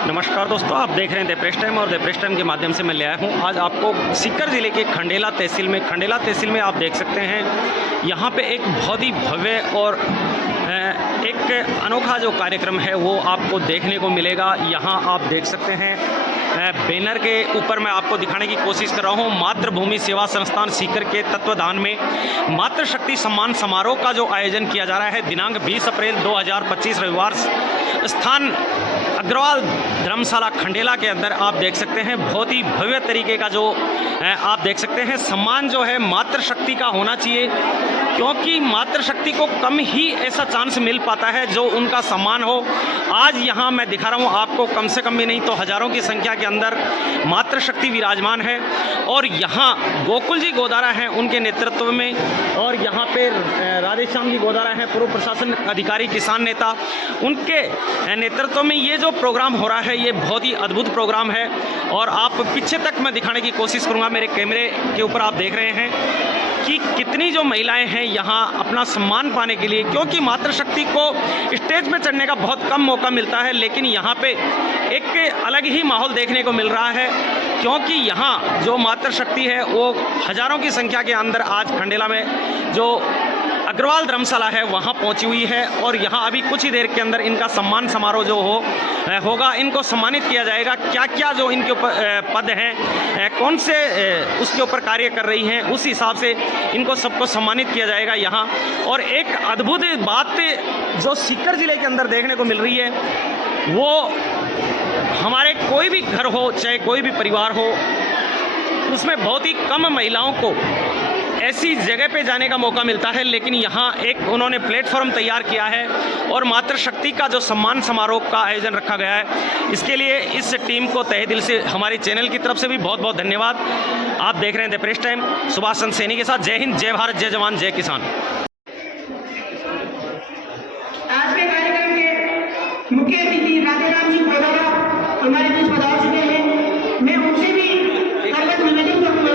नमस्कार दोस्तों, आप देख रहे हैं द प्रेस टाइम और द प्रेस टाइम के माध्यम से मैं ले आया हूँ आज आपको सीकर ज़िले के खंडेला तहसील में आप देख सकते हैं यहाँ पे एक बहुत ही भव्य और एक अनोखा जो कार्यक्रम है वो आपको देखने को मिलेगा। यहाँ आप देख सकते हैं बैनर के ऊपर मैं आपको दिखाने की कोशिश कर रहा हूँ मातृभूमि सेवा संस्थान सीकर के तत्वाधान में मातृशक्ति सम्मान समारोह का जो आयोजन किया जा रहा है दिनांक 20 अप्रैल 2025 रविवार, स्थान अग्रवाल धर्मशाला खंडेला के अंदर आप देख सकते हैं बहुत ही भव्य तरीके का जो आप देख सकते हैं सम्मान जो है मातृशक्ति का होना चाहिए, क्योंकि मातृशक्ति को कम ही ऐसा चांस मिल पाता है जो उनका सम्मान हो। आज यहाँ मैं दिखा रहा हूँ आपको, कम से कम भी नहीं तो हज़ारों की संख्या के अंदर मातृशक्ति विराजमान है और यहाँ गोकुल जी गोदारा हैं उनके नेतृत्व में, और यहाँ पे राधेश्याम जी गोदारा हैं पूर्व प्रशासन अधिकारी किसान नेता, उनके नेतृत्व में ये जो प्रोग्राम हो रहा है ये बहुत ही अद्भुत प्रोग्राम है। और आप पीछे तक मैं दिखाने की कोशिश करूँगा, मेरे कैमरे के ऊपर आप देख रहे हैं कि कितनी जो महिलाएं हैं यहाँ अपना सम्मान पाने के लिए, क्योंकि मातृशक्ति को स्टेज पे चढ़ने का बहुत कम मौका मिलता है, लेकिन यहाँ पे एक अलग ही माहौल देखने को मिल रहा है, क्योंकि यहाँ जो मातृशक्ति है वो हज़ारों की संख्या के अंदर आज खंडेला में जो अग्रवाल धर्मशाला है वहाँ पहुँची हुई है। और यहाँ अभी कुछ ही देर के अंदर इनका सम्मान समारोह जो होगा, इनको सम्मानित किया जाएगा। क्या क्या जो इनके ऊपर पद हैं, कौन से उसके ऊपर कार्य कर रही हैं, उस हिसाब से इनको सबको सम्मानित किया जाएगा यहाँ। और एक अद्भुत बात जो सीकर ज़िले के अंदर देखने को मिल रही है वो हमारे कोई भी घर हो चाहे कोई भी परिवार हो, उसमें बहुत ही कम महिलाओं को ऐसी जगह पे जाने का मौका मिलता है, लेकिन यहाँ एक उन्होंने प्लेटफॉर्म तैयार किया है और मातृशक्ति का जो सम्मान समारोह का आयोजन रखा गया है, इसके लिए इस टीम को तहे दिल से हमारी चैनल की तरफ से भी बहुत बहुत धन्यवाद। आप देख रहे हैं the press time Subhash Chandra Saini के साथ। जय हिंद, जय भारत, जय जवान, जय किसान। आज के कार्यक्रम के मुख्य अतिथि राधेराम जी गोदारा हमारे बीच पधार चुके हैं। मैं उनसे भी अवगत निवेदन करूंगा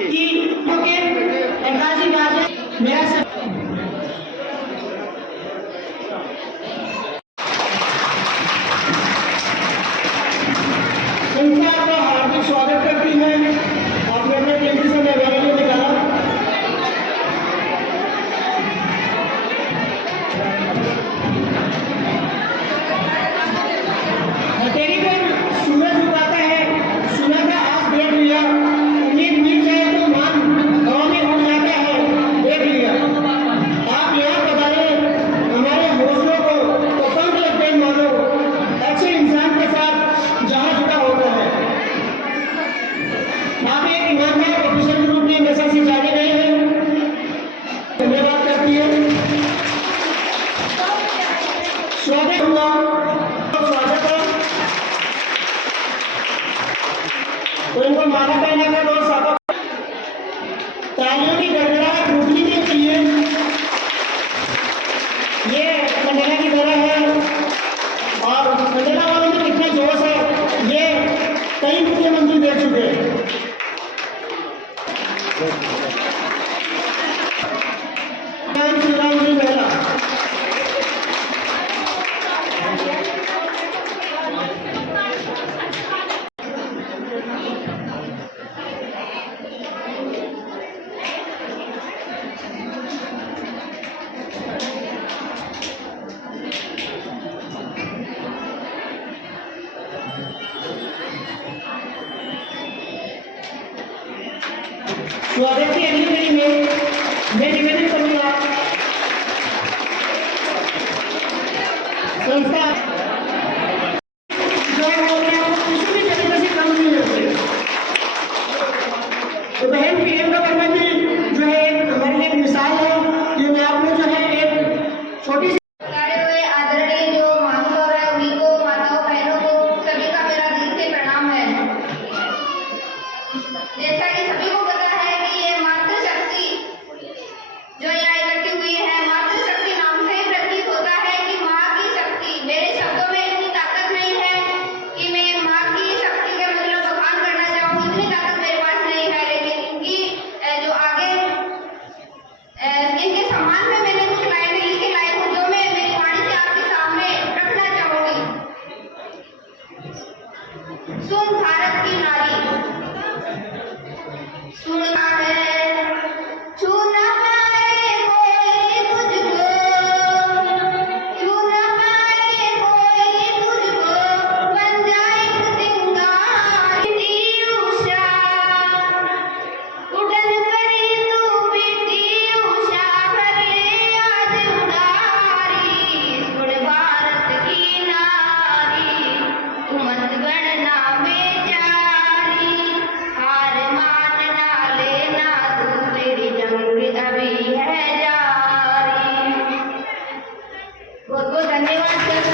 कि क्योंकि एकादशी का आज मेरा संस्था आपका हार्दिक स्वागत करती है। आपने अपने कीमती समय वैल्यू निकाला। हथेली पर सूरज उगाता है, सूरज का आप देख लिया, उम्मीद मिल जाए तो मान गाँव में उड़ जाता है, देख लिया। आप यहाँ पधारे, हमारे हौसलों को पसंद करते हैं, मानो अच्छे इंसान के साथ जहाँ जुड़ा होता है। आप एक ईमानदार ऑफिसर के रूप में हमेशा से जाने गए हैं, धन्यवाद करती है। स्वागत हुआ, स्वागत है। तो इनको माला पहना कर और साथ तालियों की गड़गड़ाहट रुकनी नहीं चाहिए। ये खंडेला की तरह है और खंडेला वालों में कितना जोश है ये कई मुख्यमंत्री देख चुके हैं। श्री राम जी महिला स्वागत की अगली कड़ी में मैं निवेदन करूंगा संस्था जो है वो किसी भी तरीके से कम नहीं होते। तो बहन प्रियंका वर्मा जी जो है हमारे लिए एक मिसाल है कि मैं आपने जो है एक छोटी सी जैसा कि सभी को पता है कि ये मातृशक्ति जो सुन भारत की नारी, सुनना है छू न पाए कोई तुझको, छू न पाए कोई तुझको, बन जाए सिंगार की उषा, उड़न करी तू पीटी उषा, भले आज उड़ारी, सुन भारत की नारी, तू मत गणना में जारी, हार मान ना लेना तू, तेरी जंग अभी है जारी। बहुत बहुत धन्यवाद सर।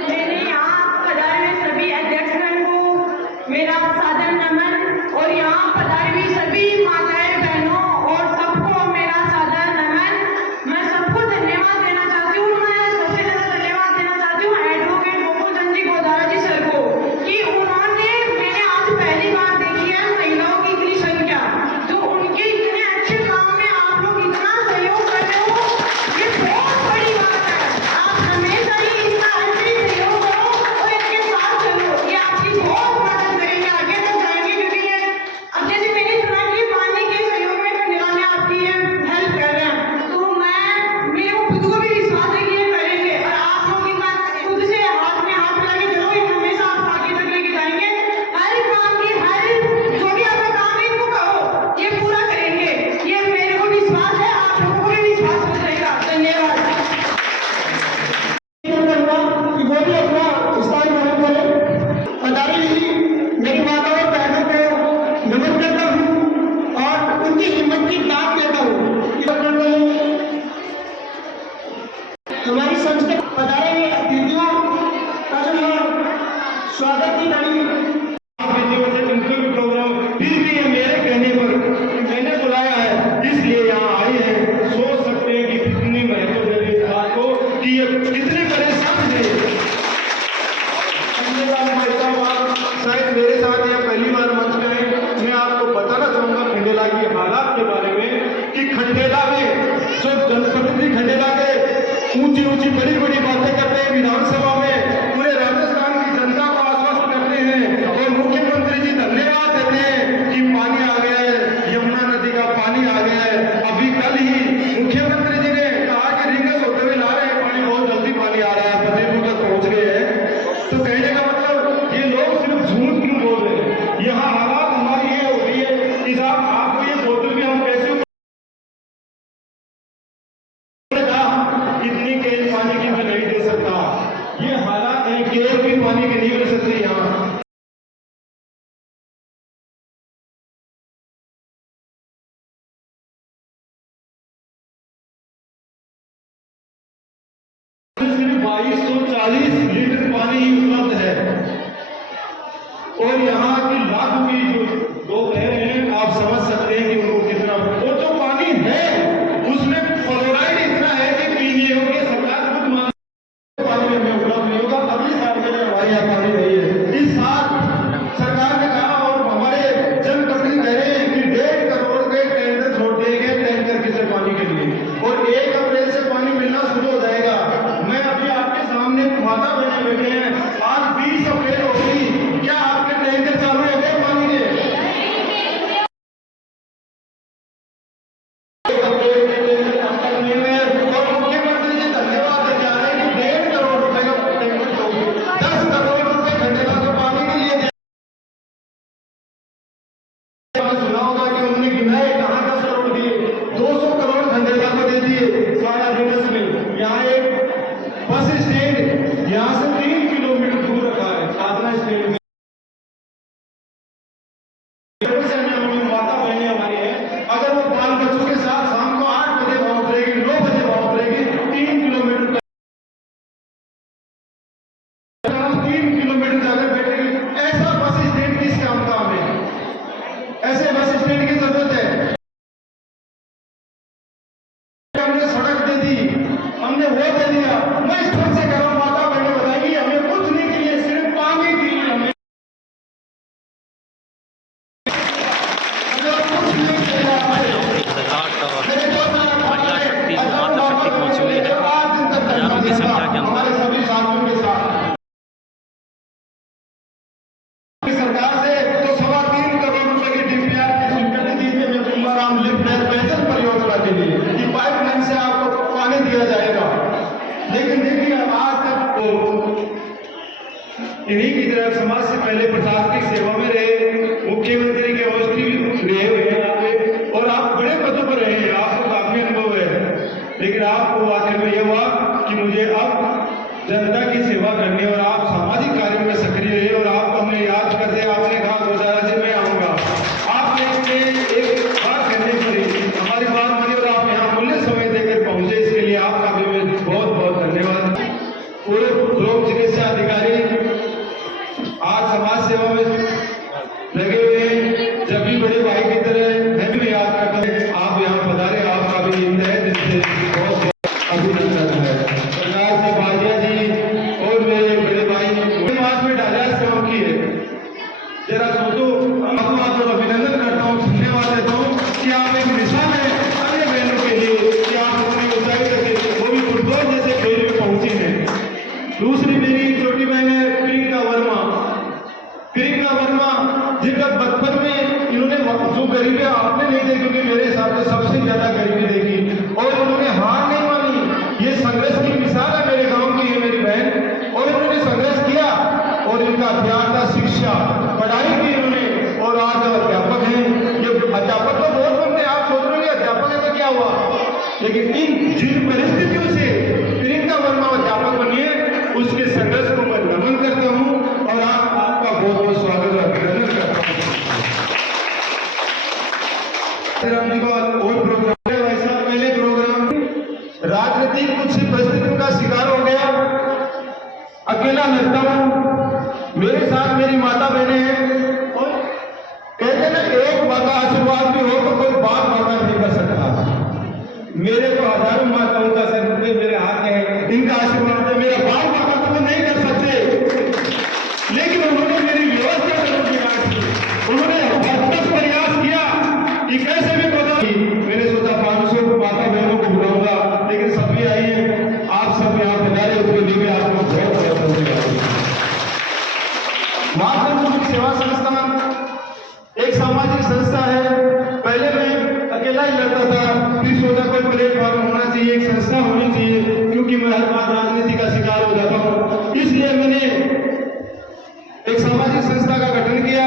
मैंने यहाँ पधारे हुए सभी अध्यक्षगण को मेरा सादर नमन, और यहाँ पधारी हुई सभी माताएं बहनों और सबको मेरा सादर नमन। मैं सबको धन्यवाद देना चाहती हूँ। मैं सबसे ज़्यादा धन्यवाद देना चाहती हूँ एडवोकेट गोकुल चंद जी गोदारा जी सर को, कि उन्होंने, मैंने आज पहली बार देखी है महिलाओं की इतनी संख्या, जो उनके इतने अच्छे काम में आप लोग इतना सहयोग कर रहे हो, ये बहुत बड़ी बात है। आप हमेशा ही इसका अच्छे सहयोग करो और इनके साथ चलो, ये आपकी बहुत मदद करेंगे, आगे तक जाएंगे। क्योंकि ये अब जैसे मैंने सुना कि पानी के सहयोग में खंडेला में आपकी ये हेल्प कर रहे हैं, तो मेरे को खुद को भी विश्वास है कि ये करेंगे, और आप लोग इनका खुद से हाथ में हाथ मिला के चलो, ये हमेशा आप आगे तक लेके जाएंगे। हर काम की, हर जो भी आपका काम है इनको कहो, ये पूरा करेंगे, ये मेरे को विश्वास है, आप लोगों को भी विश्वास हो जाएगा। धन्यवाद। कि वो भी अपना स्थान ग्रहण करें। पधारी हुई मेरी माताओं और बहनों को नमन करता हूँ और उनकी हिम्मत की दाद देता हूँ। हमारी संस्था पधारे हुए अतिथियों का जो है स्वागत की कड़ी उनके भी प्रोग्राम, फिर भी ये मेरे कहने पर मैंने बुलाया है, इसलिए यहाँ आए हैं। सोच सकते हैं कि कितनी महत्व है इस बात को, कि ये कितने परेशान थे। शायद मेरे साथ यह पहली बार मंच में आए। मैं आपको बताना चाहूंगा खंडेला की हालात के बारे में, कि खंडेला में जो जनप्रतिनिधि खंडेला के ऊंची ऊंची बड़ी बड़ी बातें करते हैं विधानसभा में, पूरे राजस्थान की जनता को आश्वस्त करते हैं, और मुख्यमंत्री जी धन्यवाद देते हैं कि पानी आ गया है, यमुना नदी का पानी आ गया है। अभी कल ही मुख्यमंत्री जी ने कहा कि रिंगस होते हुए ला रहे हैं पानी, बहुत जल्दी पानी आ रहा है, फतेहपुर तक पहुंच गए हैं। तो कहने का मतलब ये लोग सिर्फ झूठ क्यों बोल रहे हैं। यहाँ हालात हमारी ये हो रही है कि साहब आपको ये बोतल भी हम कैसे इतनी केज पानी की मैं नहीं दे सकता। ये हालात है, केज भी पानी की नहीं मिल सकती यहाँ। सिर्फ 2240 लीटर पानी ही उपलब्ध है, और यहाँ की लाखों की जो लोग रह रहे हैं, आप समझ सकते हैं कि उनको कितना, और जो पानी है उसमें फ्लोराइड इतना है कि पीने योग्य सरकार खुद मान पानी में उपलब्ध नहीं होगा। अगली साल के लिए हमारे यहाँ पानी नहीं है। इस साल सरकार ने कहा, और हमारे जनप्रतिनिधि कह रहे हैं कि 1.5 करोड़ के टेंडर छोड़ दिए गए टैंकर से पानी के लिए, और 1 अप्रैल से पानी मिलना शुरू हो जाएगा। मैं अभी आपके सामने माता बहने बैठे हैं, आज 20 अप्रैल हो गई, क्या आपके टैंकर चालू इन्हीं की तरह समाज से पहले प्रशासनिक सेवा में रहे, मुख्यमंत्री के औषधि भी रहे हुए हैं यहाँ पे, और आप बड़े पदों पर रहे हैं, आपको काफी अनुभव है। लेकिन आपको आखिर में यह हुआ कि मुझे अब जनता की सेवा करनी, और आप सामाजिक कार्य में सक्रिय रहे, और आपको हमने याद करते आपने कहा गुजारा जी मैं आऊँगा, आपने एक बात कहने पड़ी, हमारी बात मानी और आप यहाँ मूल्य समय देकर पहुँचे, इसके लिए आपका भी मैं बहुत बहुत धन्यवाद। पूरे लोक चिकित्सा अधिकारी आज समाज सेवा में लगे हुए हैं, जब भी बड़े भाई की तरह मैं भी याद करता हूँ आप यहाँ पधारे, आपका भी तहे दिल से बहुत बहुत अभिनंदन है। प्रकाश जी, बाजिया जी और मेरे बड़े भाई मास में डालिया काम की है, जरा सोचो, आपको अभिनंदन करता हूँ, धन्यवाद देता हूँ कि आप एक मिसाल है अन्य बहनों के लिए कि आप अपनी ऊंचाई तक वो भी फुटबॉल जैसे खेल में पहुंची हैं। दूसरी मेरी छोटी बहन है प्रियंका वर्मा, जिनका बचपन में इन्होंने जो गरीबी आपने नहीं देखी, क्योंकि मेरे हिसाब से सबसे ज्यादा गरीबी देखी, और उन्होंने हार नहीं मानी। ये संघर्ष की मिसाल है, मेरे गांव की है मेरी बहन, और इन्होंने संघर्ष किया और इनका अध्ययन था, शिक्षा पढ़ाई की इन्होंने, और आज अध्यापक हैं। ये अध्यापक तो बहुत बनते हैं, आप सोच रहे हैं अध्यापक है तो क्या हुआ, लेकिन इन जिन परिस्थितियों से प्रियंका वर्मा अध्यापक बनी है उसके संघर्ष को मैं नमन करता हूँ, और आपका बहुत बहुत स्वागत और अभिनंदन करता हूँ। जी का और प्रोग्राम है, वैसा पहले प्रोग्राम राजनीतिक कुछ परिस्थितियों का शिकार हो गया, अकेला लगता हूँ, मेरे साथ मेरी माता बहने हैं, और कहते ना एक माँ का आशीर्वाद भी हो तो कोई बात माता नहीं कर सकता। मेरे को हजारों माताओं का सर मेरे हाथ में है, इनका आशीर्वाद है, मेरा बाल माता तो नहीं कर सकते, लेकिन उन्होंने मेरी व्यवस्था करने की बात की, उन्होंने भरसक प्रयास किया कि कैसे भी पता नहीं। मैंने सोचा 500 माता बहनों को बुलाऊंगा, लेकिन सभी आई है, आप सब यहाँ पधारे, उसके लिए भी आपको बहुत बहुत धन्यवाद। मातृभूमि सेवा संस्थान एक सामाजिक संस्था है, पहले मैं अकेला ही लड़ता था, फिर सोचा कोई प्लेटफॉर्म होना चाहिए, एक संस्था होनी चाहिए, क्योंकि मैं हर बार राजनीति का शिकार हो जाता हूँ, इसलिए मैंने एक सामाजिक संस्था का गठन किया।